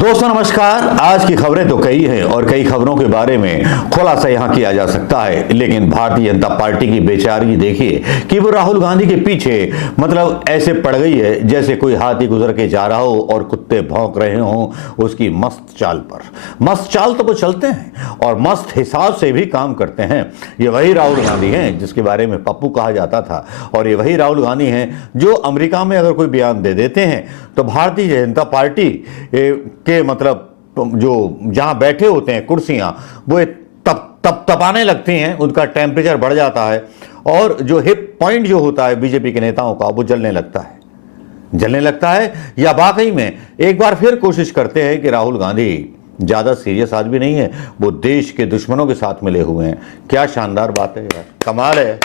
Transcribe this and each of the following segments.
दोस्तों नमस्कार। आज की खबरें तो कई हैं और कई खबरों के बारे में खुलासा यहां किया जा सकता है, लेकिन भारतीय जनता पार्टी की बेचारगी देखिए कि वो राहुल गांधी के पीछे मतलब ऐसे पड़ गई है जैसे कोई हाथी गुजर के जा रहा हो और कुत्ते भौंक रहे हों उसकी मस्त चाल पर। मस्त चाल तो वो चलते हैं और मस्त हिसाब से भी काम करते हैं। ये वही राहुल गांधी हैं जिसके बारे में पप्पू कहा जाता था, और ये वही राहुल गांधी हैं जो अमेरिका में अगर कोई बयान दे देते हैं तो भारतीय जनता पार्टी के मतलब जो जहां बैठे होते हैं कुर्सियां वो तप तपाने लगती हैं, उनका टेम्परेचर बढ़ जाता है और जो हिप पॉइंट जो होता है बीजेपी के नेताओं का वो जलने लगता है। या वाकई में एक बार फिर कोशिश करते हैं कि राहुल गांधी ज्यादा सीरियस आदमी नहीं है, वो देश के दुश्मनों के साथ मिले हुए हैं। क्या शानदार बात है यार, कमाल है।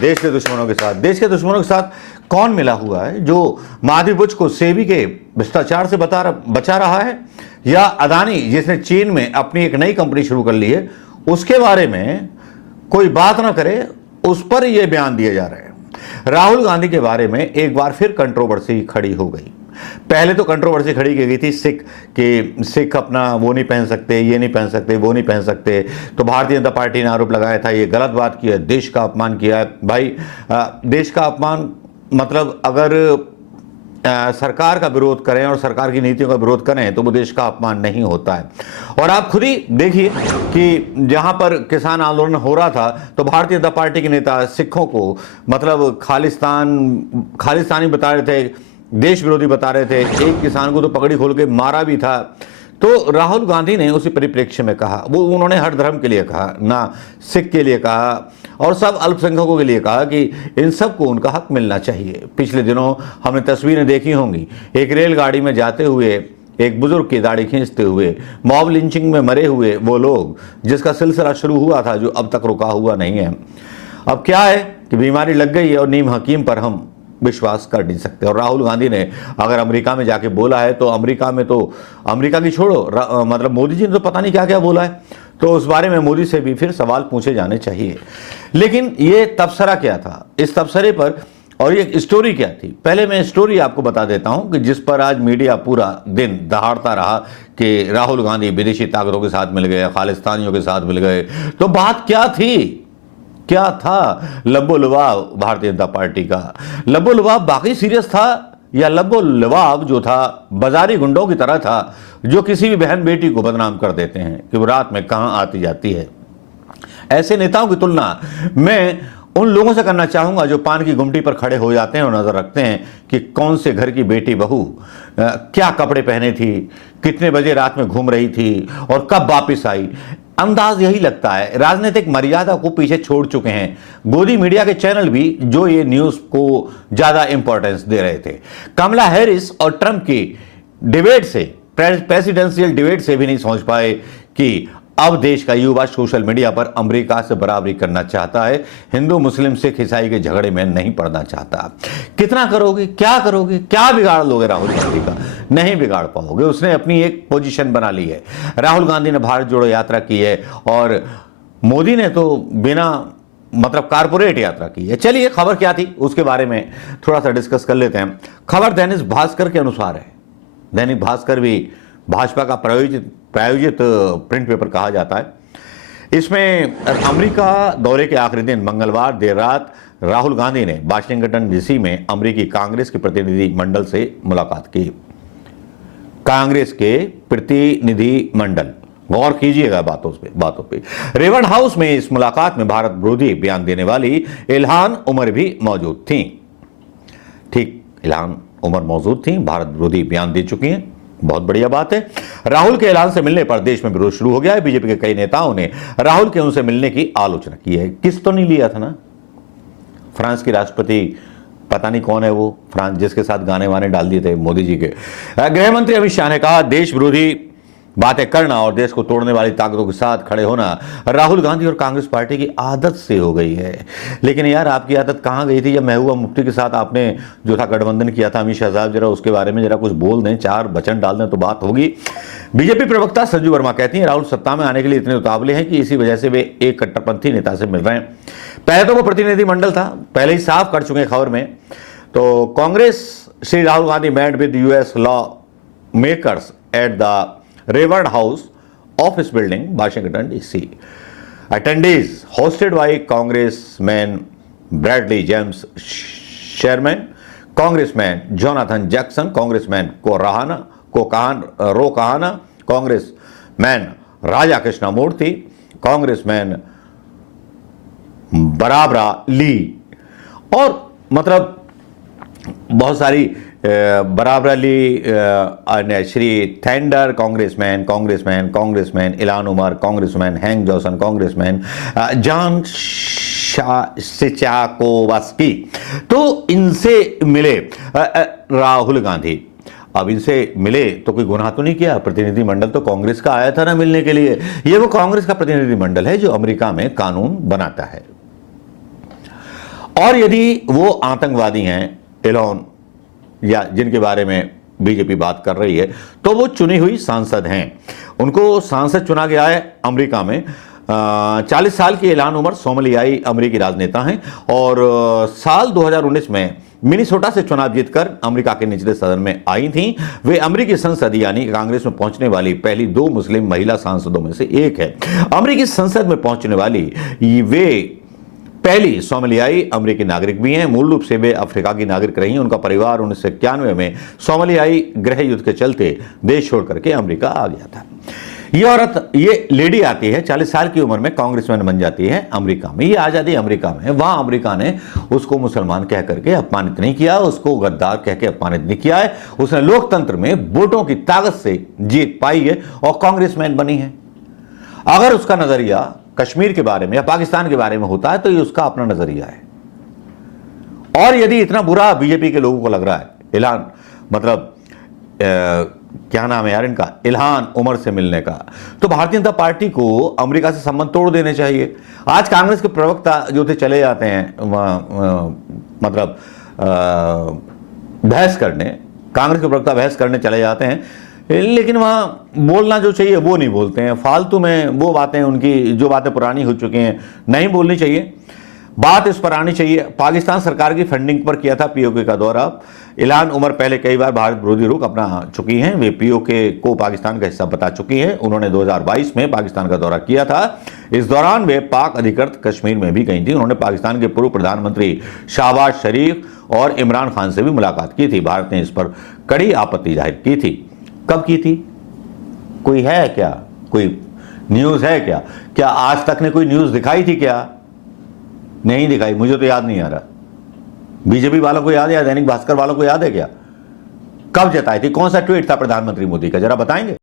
देश के दुश्मनों के साथ कौन मिला हुआ है जो माधवी बुच को सेबी के भ्रष्टाचार से बचा रहा है, या अदानी जिसने चीन में अपनी एक नई कंपनी शुरू कर ली है उसके बारे में कोई बात ना करे, उस पर यह बयान दिए जा रहे हैं। राहुल गांधी के बारे में एक बार फिर कंट्रोवर्सी खड़ी हो गई। पहले तो कंट्रोवर्सी खड़ी की गई थी सिख अपना वो नहीं पहन सकते, ये नहीं पहन सकते, वो नहीं पहन सकते, तो भारतीय जनता पार्टी ने आरोप लगाया था ये गलत बात की है, देश का अपमान किया है। भाई देश का अपमान मतलब अगर सरकार का विरोध करें और सरकार की नीतियों का विरोध करें तो वो देश का अपमान नहीं होता है। और आप खुद ही देखिए कि जहां पर किसान आंदोलन हो रहा था तो भारतीय जनता पार्टी के नेता सिखों को मतलब खालिस्तानी बता रहे थे, देश विरोधी बता रहे थे, एक किसान को तो पगड़ी खोल के मारा भी था। तो राहुल गांधी ने उसी परिप्रेक्ष्य में कहा, वो उन्होंने हर धर्म के लिए कहा, ना सिख के लिए कहा और सब अल्पसंख्यकों के लिए कहा कि इन सबको उनका हक मिलना चाहिए। पिछले दिनों हमने तस्वीरें देखी होंगी, एक रेलगाड़ी में जाते हुए एक बुजुर्ग की दाढ़ी खींचते हुए, मॉब लिंचिंग में मरे हुए वो लोग जिसका सिलसिला शुरू हुआ था जो अब तक रुका हुआ नहीं है। अब क्या है कि बीमारी लग गई है और नीम हकीम पर हम विश्वास कर नहीं सकते। और राहुल गांधी ने अगर अमेरिका में जाके बोला है तो अमेरिका की छोड़ो, मतलब मोदी जी ने तो पता नहीं क्या क्या बोला है, तो उस बारे में मोदी से भी फिर सवाल पूछे जाने चाहिए। लेकिन ये तबसरा क्या था, इस तबसरे पर और ये स्टोरी क्या थी, पहले मैं स्टोरी आपको बता देता हूं कि जिस पर आज मीडिया पूरा दिन दहाड़ता रहा कि राहुल गांधी विदेशी ताकतों के साथ मिल गए, खालिस्तानियों के साथ मिल गए। तो बात क्या थी, क्या था लब्बो लुबाब भारतीय जनता पार्टी का? लब्बो लुबाब बाकी सीरियस था या लब्बो लुबाब जो था बाजारी गुंडों की तरह था जो किसी भी बहन बेटी को बदनाम कर देते हैं कि वो रात में कहां आती जाती है? ऐसे नेताओं की तुलना मैं उन लोगों से करना चाहूंगा जो पान की गुमटी पर खड़े हो जाते हैं और नजर रखते हैं कि कौन से घर की बेटी बहू क्या कपड़े पहने थी, कितने बजे रात में घूम रही थी और कब वापिस आई। अंदाज यही लगता है। राजनीतिक मर्यादा को पीछे छोड़ चुके हैं गोदी मीडिया के चैनल भी जो ये न्यूज को ज्यादा इंपॉर्टेंस दे रहे थे। कमला हैरिस और ट्रंप की डिबेट से, प्रेसिडेंशियल डिबेट से भी नहीं समझ पाए कि अब देश का युवा सोशल मीडिया पर अमेरिका से बराबरी करना चाहता है, हिंदू मुस्लिम सिख ईसाई के झगड़े में नहीं पड़ना चाहता। कितना करोगे, क्या करोगे, क्या बिगाड़ लोगे राहुल गांधी का? नहीं बिगाड़ पाओगे। उसने अपनी एक पोजीशन बना ली है। राहुल गांधी ने भारत जोड़ो यात्रा की है और मोदी ने तो बिना मतलब कारपोरेट यात्रा की है। चलिए खबर क्या थी उसके बारे में थोड़ा सा डिस्कस कर लेते हैं। खबर दैनिक भास्कर के अनुसार है। दैनिक भास्कर भी भाजपा का प्रायोजित प्रिंट पेपर कहा जाता है। इसमें अमेरिका दौरे के आखिरी दिन मंगलवार देर रात राहुल गांधी ने वाशिंगटन डीसी में अमेरिकी कांग्रेस के प्रतिनिधि मंडल से मुलाकात की। कांग्रेस के प्रतिनिधि मंडल, गौर कीजिएगा बातों पे। रेवन हाउस में इस मुलाकात में भारत विरोधी बयान देने वाली इल्हान उमर भी मौजूद थी। ठीक, इल्हान उमर मौजूद थी, भारत विरोधी बयान दे चुकी हैं, बहुत बढ़िया बात है। राहुल के ऐलान से मिलने पर देश में विरोध शुरू हो गया है। बीजेपी के कई नेताओं ने राहुल के उनसे मिलने की आलोचना की है। किस तो नहीं लिया था ना, फ्रांस की राष्ट्रपति, पता नहीं कौन है वो, फ्रांस जिसके साथ गाने वाने डाल दिए थे मोदी जी के। गृह मंत्री अमित शाह ने कहा देश विरोधी बातें करना और देश को तोड़ने वाली ताकतों के साथ खड़े होना राहुल गांधी और कांग्रेस पार्टी की आदत से हो गई है। लेकिन यार आपकी आदत कहां गई थी जब महबूबा मुफ्ती के साथ आपने जो था गठबंधन किया था? अमित शाह साहब जरा उसके बारे में जरा कुछ बोल दें, चार वचन डाल दें तो बात होगी। बीजेपी प्रवक्ता संजू वर्मा कहती हैं राहुल सत्ता में आने के लिए इतने उतावले हैं कि इसी वजह से वे एक कट्टरपंथी नेता से मिल रहे हैं। पहले तो वो प्रतिनिधि मंडल था, पहले ही साफ कर चुके हैं खबर में। तो Congress Shri Rahul Gandhi met with US lawmakers at the Rayward House office building, Washington, D.C. Attendees hosted by Congressman Bradley James Sherman, Congressman Jonathan Jackson, Congressman Ro Kahana, Congressman Raja Krishnamurthy, Congressman Barbara Lee और मतलब बहुत सारी Barbara Lee, Shri Thanedar, congressman Ilhan Omar, congressman Hank Johnson, congressman Jan Schakowsky. तो इनसे मिले राहुल गांधी। अब इनसे मिले तो कोई गुनाह तो नहीं किया, प्रतिनिधिमंडल तो कांग्रेस का आया था ना मिलने के लिए। ये वो कांग्रेस का प्रतिनिधिमंडल है जो अमेरिका में कानून बनाता है। और यदि वो आतंकवादी हैं एलोन या जिनके बारे में बीजेपी बात कर रही है, तो वो चुनी हुई सांसद हैं। उनको सांसद चुना गया है अमेरिका में। 40 साल की इलान उमर सोमालियाई अमेरिकी राजनेता हैं और साल 2019 में मिनीसोटा से चुनाव जीतकर अमेरिका के निचले सदन में आई थीं। वे अमेरिकी संसद यानी कांग्रेस में पहुंचने वाली पहली 2 मुस्लिम महिला सांसदों में से एक है। अमेरिकी संसद में पहुंचने वाली वे पहली सोमालियाई अमेरिकी नागरिक भी हैं। मूल रूप से वे अफ्रीका की नागरिक रही हैं। उनका परिवार 1991 में सोमालियाई गृह युद्ध के चलते देश छोड़ करके अमेरिका आ गया था। ये औरत, ये लेडी आती है 40 साल की उम्र में, कांग्रेसमैन बन जाती है अमेरिका में। ये आज़ादी अमेरिका में है। वहां अमेरिका ने उसको मुसलमान कह करके अपमानित नहीं किया, उसको गद्दार कह के अपमानित नहीं किया है। उसने लोकतंत्र में वोटों की ताकत से जीत पाई है और कांग्रेसमैन बनी है। अगर उसका नजरिया कश्मीर के बारे में या पाकिस्तान के बारे में होता है तो ये उसका अपना नजरिया है। और यदि इतना बुरा बीजेपी के लोगों को लग रहा है इल्हान, मतलब क्या नाम है यार इनका, इल्हान उमर से मिलने का, तो भारतीय जनता पार्टी को अमेरिका से संबंध तोड़ देने चाहिए। आज कांग्रेस के प्रवक्ता जो थे चले जाते हैं मतलब बहस करने, कांग्रेस के प्रवक्ता बहस करने चले जाते हैं, लेकिन वहाँ बोलना जो चाहिए वो नहीं बोलते हैं। फालतू में वो बातें, उनकी जो बातें पुरानी हो चुकी हैं नहीं बोलनी चाहिए। बात इस पर आनी चाहिए। पाकिस्तान सरकार की फंडिंग पर किया था पीओके का दौरा। इल्हान उमर पहले कई बार भारत विरोधी रुख अपना चुकी हैं। वे पीओके को पाकिस्तान का हिस्सा बता चुकी हैं। उन्होंने 2022 में पाकिस्तान का दौरा किया था। इस दौरान वे पाक अधिकृत कश्मीर में भी गई थी। उन्होंने पाकिस्तान के पूर्व प्रधानमंत्री शहबाज शरीफ और इमरान खान से भी मुलाकात की थी। भारत ने इस पर कड़ी आपत्ति जाहिर की थी। कब की थी? कोई है क्या? कोई न्यूज़ है क्या? क्या आज तक ने कोई न्यूज़ दिखाई थी क्या? नहीं दिखाई, मुझे तो याद नहीं आ रहा। बीजेपी वालों को याद है या दैनिक भास्कर वालों को याद है क्या? कब जताई थी? कौन सा ट्वीट था प्रधानमंत्री मोदी का, जरा बताएंगे?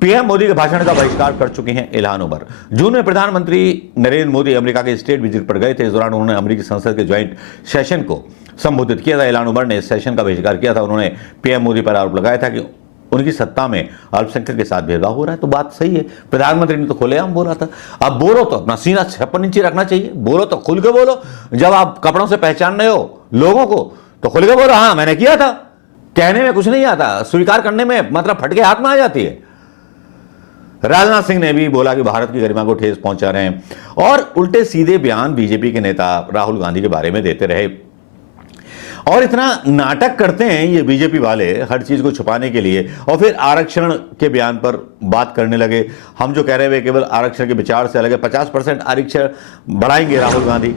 पीएम मोदी के भाषण का बहिष्कार कर चुके हैं इल्हान उमर। जून में प्रधानमंत्री नरेंद्र मोदी अमेरिका के स्टेट विजिट पर गए थे। इस दौरान उन्होंने अमेरिकी संसद के ज्वाइंट सेशन को संबोधित किया था। इल्हान उमर ने इस सेशन का बहिष्कार किया था। उन्होंने पीएम मोदी पर आरोप लगाया था कि उनकी सत्ता में अल्पसंख्यक के साथ भेदभाव हो रहा है। तो बात सही है, प्रधानमंत्री ने तो खुलेआम बोला था। अब बोलो तो अपना सीना 56 इंची रखना चाहिए, बोलो तो खुल के बोलो। जब आप कपड़ों से पहचान रहे हो लोगों को तो खुल के बोलो, हाँ मैंने किया था। कहने में कुछ नहीं आता, स्वीकार करने में मतलब फटके हाथ में आ जाती है। राजनाथ सिंह ने भी बोला कि भारत की गरिमा को ठेस पहुंचा रहे हैं और उल्टे सीधे बयान बीजेपी के नेता राहुल गांधी के बारे में देते रहे। और इतना नाटक करते हैं ये बीजेपी वाले हर चीज को छुपाने के लिए, और फिर आरक्षण के बयान पर बात करने लगे। हम जो कह रहे हैं केवल आरक्षण के विचार से अलग है। 50% आरक्षण बढ़ाएंगे राहुल गांधी,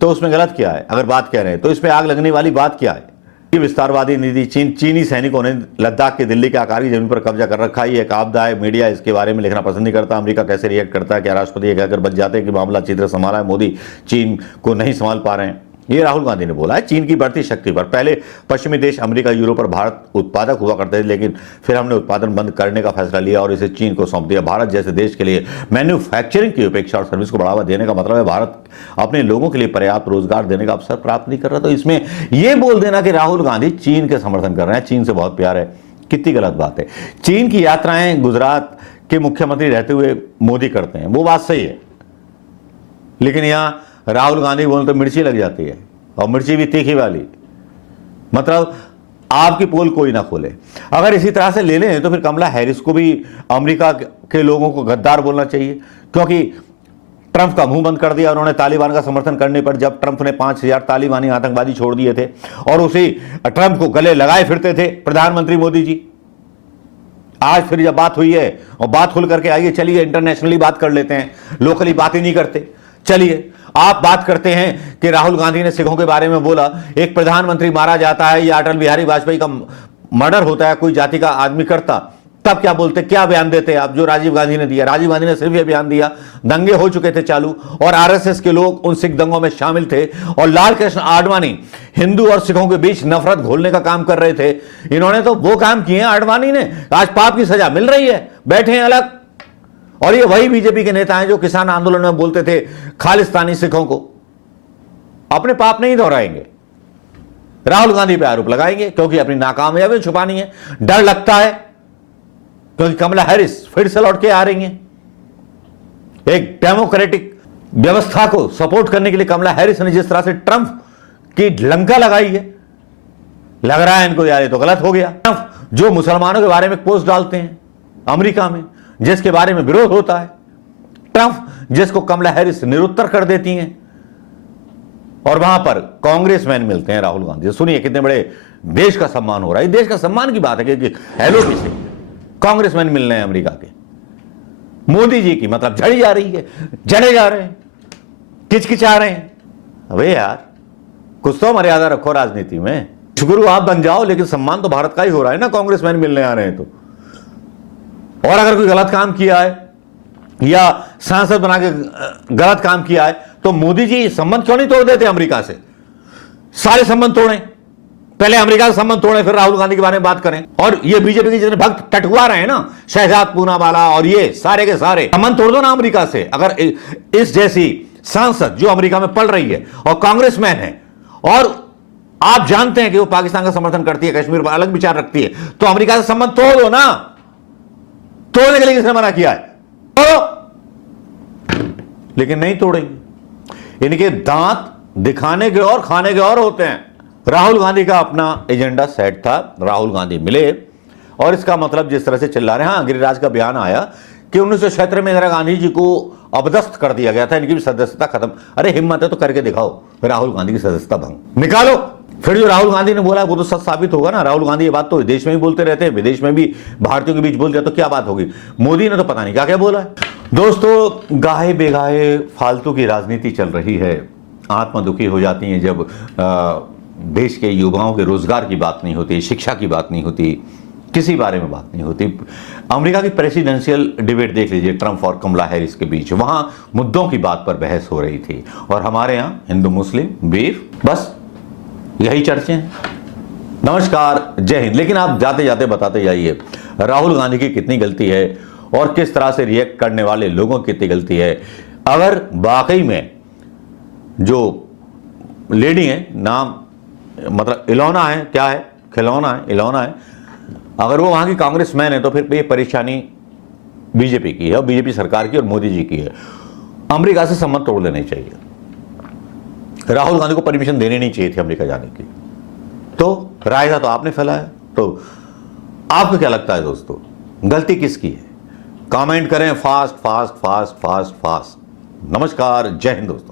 तो उसमें गलत क्या है? अगर बात कह रहे हैं तो इसमें आग लगने वाली बात क्या है? ये विस्तारवादी नीति, चीनी सैनिकों ने लद्दाख के दिल्ली के आकार की जमीन पर कब्जा कर रखा है। ये एक आपदा है। मीडिया इसके बारे में लिखना पसंद नहीं करता। अमेरिका कैसे रिएक्ट करता है? क्या राष्ट्रपति ये कहकर बच जाते हैं कि मामला अच्छी तरह संभाला है, मोदी चीन को नहीं संभाल पा रहे हैं? ये राहुल गांधी ने बोला है चीन की बढ़ती शक्ति पर। पहले पश्चिमी देश अमेरिका, यूरोप और भारत उत्पादक हुआ करते थे, लेकिन फिर हमने उत्पादन बंद करने का फैसला लिया और इसे चीन को सौंप दिया। भारत जैसे देश के लिए मैन्युफैक्चरिंग की उपेक्षा और सर्विस को बढ़ावा देने का मतलब है भारत अपने लोगों के लिए पर्याप्त रोजगार देने का अवसर प्राप्त नहीं कर रहा। तो इसमें यह बोल देना कि राहुल गांधी चीन के समर्थन कर रहे हैं, चीन से बहुत प्यार है, कितनी गलत बात है। चीन की यात्राएं गुजरात के मुख्यमंत्री रहते हुए मोदी करते हैं, वो बात सही है, लेकिन यहां राहुल गांधी बोले तो मिर्ची लग जाती है, और मिर्ची भी तीखी वाली। मतलब आपकी पोल कोई ना खोले। अगर इसी तरह से ले लें तो फिर कमला हैरिस को भी अमेरिका के लोगों को गद्दार बोलना चाहिए, क्योंकि ट्रंप का मुंह बंद कर दिया उन्होंने तालिबान का समर्थन करने पर। जब ट्रंप ने 5000 तालिबानी आतंकवादी छोड़ दिए थे और उसी ट्रंप को गले लगाए फिरते थे प्रधानमंत्री मोदी जी। आज फिर जब बात हुई है और बात खुल करके आइए, चलिए इंटरनेशनली बात कर लेते हैं, लोकली बात ही नहीं करते। चलिए आप बात करते हैं कि राहुल गांधी ने सिखों के बारे में बोला, एक प्रधानमंत्री मारा जाता है या अटल बिहारी वाजपेयी का मर्डर होता है, कोई जाति का आदमी करता, तब क्या बोलते, क्या बयान देते आप, जो राजीव गांधी ने दिया। राजीव गांधी ने सिर्फ यह बयान दिया, दंगे हो चुके थे चालू और आरएसएस के लोग उन सिख दंगों में शामिल थे और लाल कृष्ण आडवाणी हिंदू और सिखों के बीच नफरत घोलने का काम कर रहे थे। इन्होंने तो वो काम किए, आडवाणी ने, आज पाप की सजा मिल रही है, बैठे हैं अलग। और ये वही बीजेपी के नेता हैं जो किसान आंदोलन में बोलते थे खालिस्तानी सिखों को। अपने पाप नहीं दोहराएंगे, राहुल गांधी पे आरोप लगाएंगे क्योंकि अपनी नाकामयाबी छुपानी है। डर लगता है क्योंकि कमला हैरिस फिर से लौट के आ रही हैं। एक डेमोक्रेटिक व्यवस्था को सपोर्ट करने के लिए कमला हैरिस ने जिस तरह से ट्रंप की लंका लगाई है, लग रहा है इनको यार ये तो गलत हो गया। ट्रंप जो मुसलमानों के बारे में पोस्ट डालते हैं अमेरिका में, जिसके बारे में विरोध होता है, ट्रंप जिसको कमला हैरिस निरुत्तर कर देती हैं, और वहां पर कांग्रेसमैन मिलते हैं राहुल गांधी। सुनिए कितने बड़े देश का सम्मान हो रहा है। देश का सम्मान की बात है कि हेलो किसे कांग्रेसमैन मिल रहे हैं अमेरिका के। मोदी जी की मतलब झड़ी जा रही है, जड़े जा रहे हैं, किचकिचा रहे हैं। अबे यार कुछ तो मर्यादा रखो राजनीति में। शुक्र आप बन जाओ, लेकिन सम्मान तो भारत का ही हो रहा है ना, कांग्रेसमैन मिलने आ रहे हैं तो। और अगर कोई गलत काम किया है या सांसद बना के गलत काम किया है तो मोदी जी संबंध क्यों नहीं तोड़ देते अमेरिका से? सारे संबंध तोड़ें, पहले अमेरिका से संबंध तोड़ें, फिर राहुल गांधी के बारे में बात करें। और ये बीजेपी के जितने भक्त टटुआ रहे हैं ना, शहजाद पूनावाला और ये सारे के सारे, संबंध तोड़ दो ना अमेरिका से। अगर इस जैसी सांसद जो अमेरिका में पढ़ रही है और कांग्रेसमैन है और आप जानते हैं कि वो पाकिस्तान का समर्थन करती है, कश्मीर पर अलग विचार रखती है, तो अमेरिका से संबंध तोड़ दो ना। तोड़ने के लिए किसने मना किया है? लेकिन नहीं तोड़ेंगे। इनके दांत दिखाने के और खाने के और होते हैं। राहुल गांधी का अपना एजेंडा सेट था, राहुल गांधी मिले और इसका मतलब जिस तरह से चिल्ला रहे हैं। हाँ, गिरिराज का बयान आया कि 1976 में इंदिरा गांधी जी को अपदस्थ कर दिया गया था, इनकी भी सदस्यता खत्म। अरे हिम्मत है तो करके दिखाओ, राहुल गांधी की सदस्यता भंग निकालो। फिर जो राहुल गांधी ने बोला वो तो सच साबित होगा ना। राहुल गांधी ये बात तो देश में ही बोलते रहते हैं, विदेश में भी भारतीयों के बीच बोलते हैं, तो क्या बात होगी। मोदी ने तो पता नहीं क्या क्या बोला है। दोस्तों, गाहे बेगाहे फालतू की राजनीति चल रही है। आत्मा दुखी हो जाती है जब देश के युवाओं के रोजगार की बात नहीं होती, शिक्षा की बात नहीं होती, किसी बारे में बात नहीं होती। अमेरिका की प्रेसिडेंशियल डिबेट देख लीजिए, ट्रंप और कमला हैरिस के बीच, वहां मुद्दों की बात पर बहस हो रही थी और हमारे यहाँ हिंदू मुस्लिम बीफ, बस यही चर्चे हैं। नमस्कार, जय हिंद। लेकिन आप जाते जाते बताते जाइए राहुल गांधी की कितनी गलती है और किस तरह से रिएक्ट करने वाले लोगों की कितनी गलती है। अगर वाकई में जो लेडी है, नाम मतलब इलोना है, क्या है, खिलौना है, इलोना है, अगर वो वहां की कांग्रेसमैन है तो फिर ये परेशानी बीजेपी की है और बीजेपी सरकार की और मोदी जी की है। अमेरिका से संबंध तोड़ देने चाहिए। राहुल गांधी को परमिशन देनी नहीं चाहिए थी अमेरिका जाने की। तो राय था तो आपने फैलाया। तो आपको क्या लगता है दोस्तों, गलती किसकी है? कमेंट करें fast fast fast fast fast. नमस्कार, जय हिंद दोस्तों।